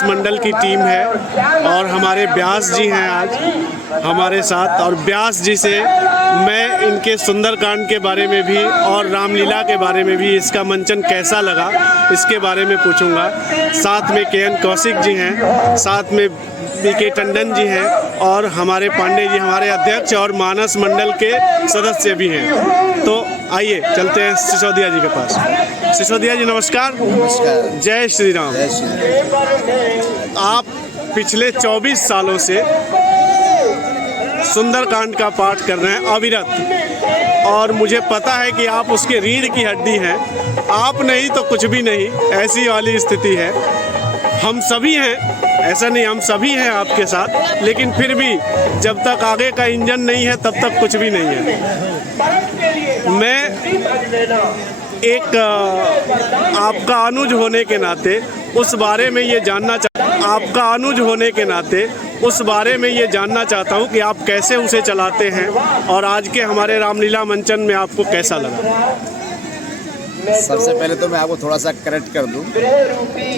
मानस मंडल की टीम है और हमारे व्यास जी हैं आज हमारे साथ। और व्यास जी से मैं इनके सुंदरकांड के बारे में भी और रामलीला के बारे में भी, इसका मंचन कैसा लगा इसके बारे में पूछूंगा। साथ में KN कौशिक जी हैं, साथ में BK टंडन जी हैं और हमारे पांडे जी हमारे अध्यक्ष और मानस मंडल के सदस्य भी हैं। तो आइए चलते हैं सिसोदिया जी के पास। सिसोदिया जी नमस्कार। नमस्कार। जय श्री राम। जय श्री राम। आप पिछले 24 सालों से सुंदरकांड का पाठ कर रहे हैं अविरत, और मुझे पता है कि आप उसके रीढ़ की हड्डी हैं। आप नहीं तो कुछ भी नहीं, ऐसी वाली स्थिति है। हम सभी हैं, ऐसा नहीं, हम सभी हैं आपके साथ, लेकिन फिर भी जब तक आगे का इंजन नहीं है तब तक कुछ भी नहीं है। मैं एक आपका अनुज होने के नाते उस बारे में ये जानना चाहता हूँ कि आप कैसे उसे चलाते हैं और आज के हमारे रामलीला मंचन में आपको कैसा लगा। सबसे पहले तो मैं आपको थोड़ा सा करेक्ट कर दूं,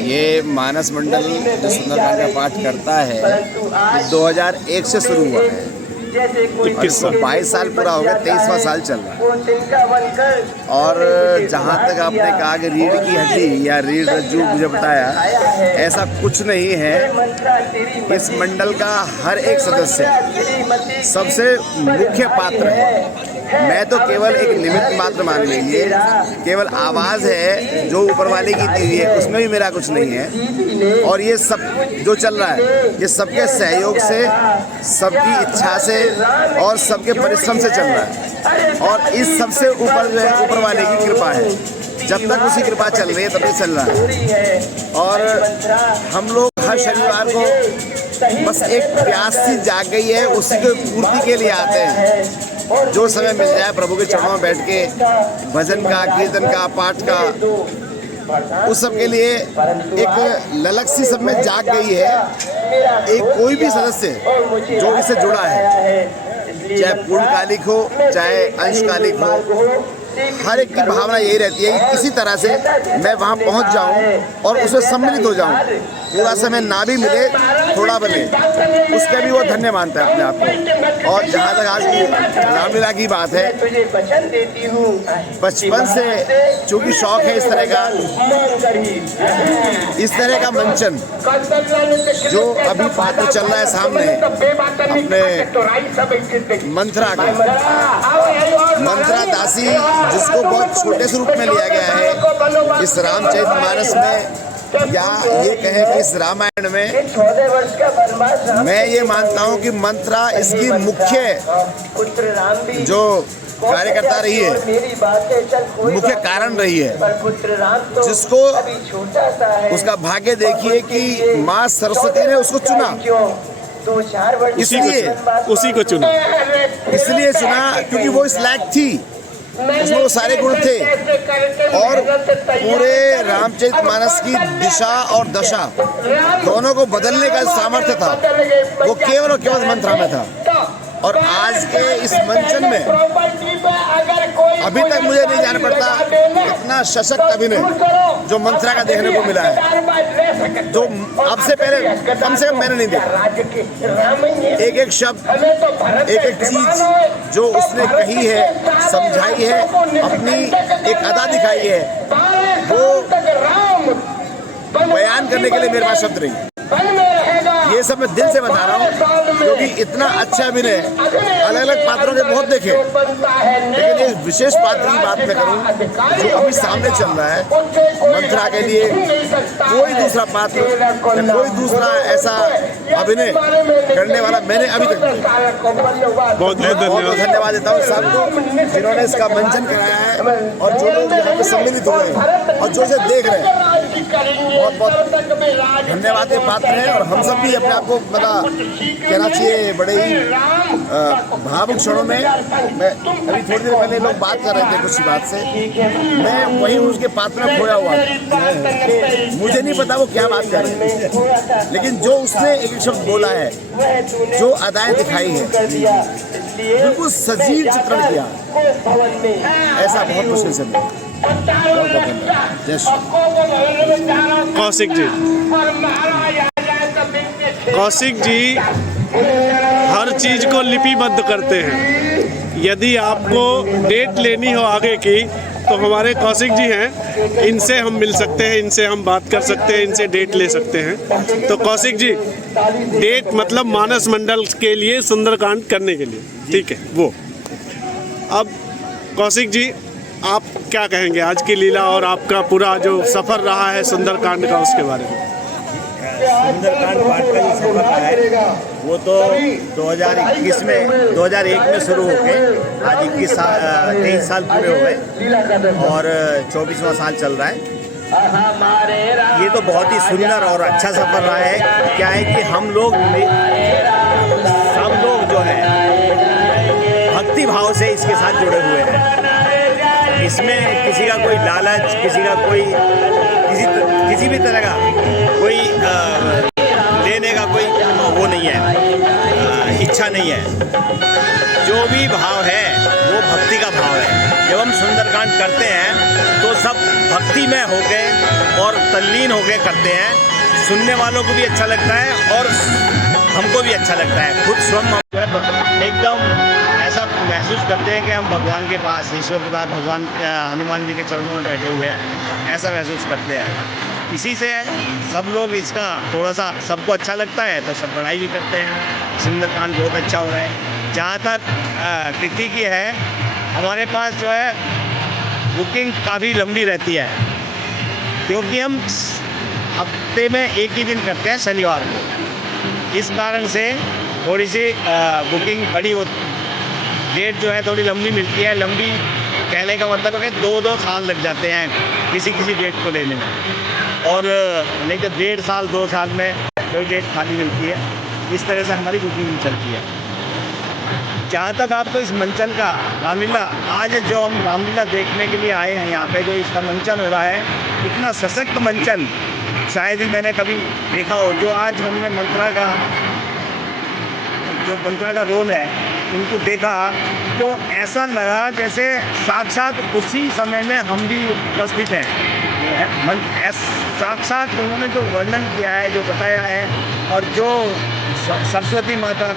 ये मानस मंडल जो सुंदरकांड का पाठ करता है 2001 से शुरू हुआ है, 22 साल पूरा हो गया, 23वां साल चल रहा है। और जहाँ तक आपने कहा कि रीढ़ की हड्डी या रीढ़ रज्जू मुझे बताया, ऐसा कुछ नहीं है। इस मंडल का हर एक सदस्य सबसे मुख्य पात्र है। मैं तो केवल एक निमित्त मात्र मान लीजिए, केवल आवाज़ है जो ऊपर वाले की दी हुई है, उसमें भी मेरा कुछ नहीं है। और ये सब जो चल रहा है ये सबके सहयोग से, सबकी इच्छा से और सबके परिश्रम से चल रहा है। और इस सबसे ऊपर जो है ऊपर वाले की कृपा है। जब तक उसकी कृपा चल रही है तब तक चल रहा है। और हम लोग हर शनिवार को बस एक प्यास सी जाग गई है, उसी की पूर्ति के लिए आते हैं। जो समय मिल जाए प्रभु के चरणों में बैठ के भजन का, कीर्तन का, पाठ का, उस सब के लिए एक ललक सी सब में जाग गई है। एक कोई भी सदस्य जो इससे जुड़ा है, चाहे पूर्णकालिक हो चाहे अंशकालिक हो, हर एक की भावना यही रहती है कि किसी तरह से मैं वहाँ पहुँच जाऊँ और उसमें सम्मिलित हो जाऊँ। पूरा समय ना भी मिले, थोड़ा बने, उसके भी वो धन्य मानता है अपने आप को। और जहाँ तक आज की रामलीला की बात है, बचपन से चूँकि शौक है इस तरह का मंचन जो अभी पात्र चल रहा है सामने, अपने मंत्रा का मंत्रा दासी, जिसको बहुत छोटे से रूप में लिया गया है इस रामचरितमानस में, या ये कहें कि इस रामायण में। मैं ये मानता हूँ कि मंत्रा इसकी मुख्य जो कार्यकर्ता रही है, मुख्य कारण रही है, जिसको उसका भाग्य देखिए कि माँ सरस्वती ने उसको चुना, इसलिए उसी को चुना, इसलिए चुना क्योंकि वो इस लायक थी, उसमें वो सारे गुण थे। और पूरे रामचरितमानस की दिशा और दशा दोनों को बदलने का सामर्थ्य था, वो केवल और केवल मंत्रा में था। और आज के इस मंचन में अभी तक मुझे नहीं जान पड़ता इतना सशक्त अभिनय जो मंत्रा का देखने को मिला है, जो अब से पहले कम से कम मैंने नहीं देखा। एक एक शब्द, एक एक चीज जो उसने कही है, समझाई है, अपनी एक अदा दिखाई है, वो बयान करने के लिए मेरे पास शब्द नहीं। ये सब मैं दिल से बता रहा हूँ, क्योंकि इतना अच्छा अभिनय अलग अलग पात्रों के बहुत देखे, लेकिन ये विशेष पात्र की बात मैं करूँ जो अभी सामने चल रहा है, मंत्रा के लिए कोई दूसरा पात्र या कोई दूसरा ऐसा अभिनय करने वाला मैंने अभी तक नहीं। बहुत बहुत धन्यवाद देता हूँ सबको जिन्होंने इसका मंचन कराया है, और जो लोग यहाँ पे सम्मिलित हुए हैं और जो इसे देख रहे हैं, बहुत बहुत धन्यवाद के पात्र हैं। और हम सब भी अपने आप को कहना चाहिए बड़े ही भावुक क्षणों में। मैं अभी थोड़ी देर पहले लोग बात कर रहे थे कुछ बात से, मैं वहीं उसके पात्र में खोया हुआ था। मुझे नहीं पता वो क्या बात कर रहे हैं, लेकिन जो उसने एक शब्द बोला है, जो अदाएं दिखाई है, बिल्कुल सजीव चित्रण किया, ऐसा बहुत मुश्किल से मिला। जय श्री कौशिक जी। कौशिक जी हर चीज़ को लिपिबद्ध करते हैं। यदि आपको डेट लेनी हो आगे की तो हमारे कौशिक जी हैं, इनसे हम मिल सकते हैं, इनसे हम बात कर सकते हैं, इनसे डेट ले सकते हैं। तो कौशिक जी, डेट मतलब मानस मंडल के लिए सुंदरकांड करने के लिए, ठीक है वो। अब कौशिक जी, आप क्या कहेंगे आज की लीला और आपका पूरा जो सफ़र रहा है सुंदरकांड का, उसके बारे में? सुंदरकांड पाठ का जो सफर रहा है वो तो 2001 में शुरू होके आज 23 साल पूरे हो गए और 24वां साल चल रहा है। ये तो बहुत ही सुंदर और अच्छा सफर रहा है। क्या है कि हम लोग जो है भक्ति भाव से इसके साथ जुड़े हुए हैं। इसमें किसी का कोई लालच, किसी का कोई किसी भी तरह का कोई लेने का कोई वो नहीं है, इच्छा नहीं है। जो भी भाव है वो भक्ति का भाव है। जब हम सुंदरकांड करते हैं तो सब भक्ति में होके और तल्लीन होके करते हैं। सुनने वालों को भी अच्छा लगता है और हमको भी अच्छा लगता है। खुद स्वयं एकदम ऐसा महसूस करते हैं कि हम भगवान के पास, ईश्वर के पास, भगवान हनुमान जी के चरणों में बैठे हुए हैं, ऐसा महसूस करते हैं। इसी से सब लोग इसका थोड़ा सा सबको अच्छा लगता है तो सब बड़ाई भी करते हैं। सुंदरकांड बहुत अच्छा हो रहा है। जहाँ तक तिथि की है, हमारे पास जो है बुकिंग काफ़ी लंबी रहती है, क्योंकि हम हफ्ते में एक ही दिन करते हैं, शनिवार को। इस कारण से थोड़ी सी बुकिंग बड़ी होती, डेट जो है थोड़ी लंबी मिलती है। लंबी कहने का मतलब है कि 2-2 साल लग जाते हैं किसी डेट को लेने में, और नहीं तो 1.5 साल 2 साल में कोई डेट खाली मिलती है। इस तरह से हमारी बुकिंग चलती है। जहाँ तक आपको इस मंचन का रामलीला, आज जो हम रामलीला देखने के लिए आए हैं यहाँ पे, जो इसका मंचन हो रहा है, इतना सशक्त मंचन शायद ही मैंने कभी देखा हो। जो आज हमने मंत्रा का रोल है उनको देखा तो ऐसा लगा जैसे साक्षात उसी समय में हम भी उपस्थित हैं। साक्षात उन्होंने जो वर्णन किया है, जो बताया है, और जो सरस्वती माता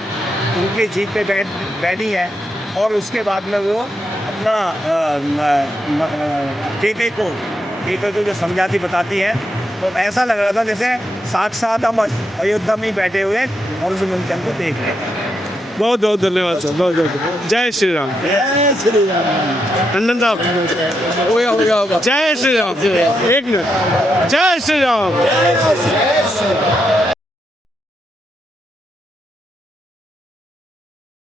उनके जीप पे बैठी है और उसके बाद में वो अपना केके को जो समझाती बताती है, तो ऐसा लग रहा था जैसे साक्षात हम अयोध्या में बैठे हुए और उस मंचन को देख रहे हैं। बहुत बहुत धन्यवाद सर, बहुत बहुत। जय श्री राम। जय श्री राम। नंदन साहब, हो गया। जय श्री राम। एक मिनट, जय श्री राम।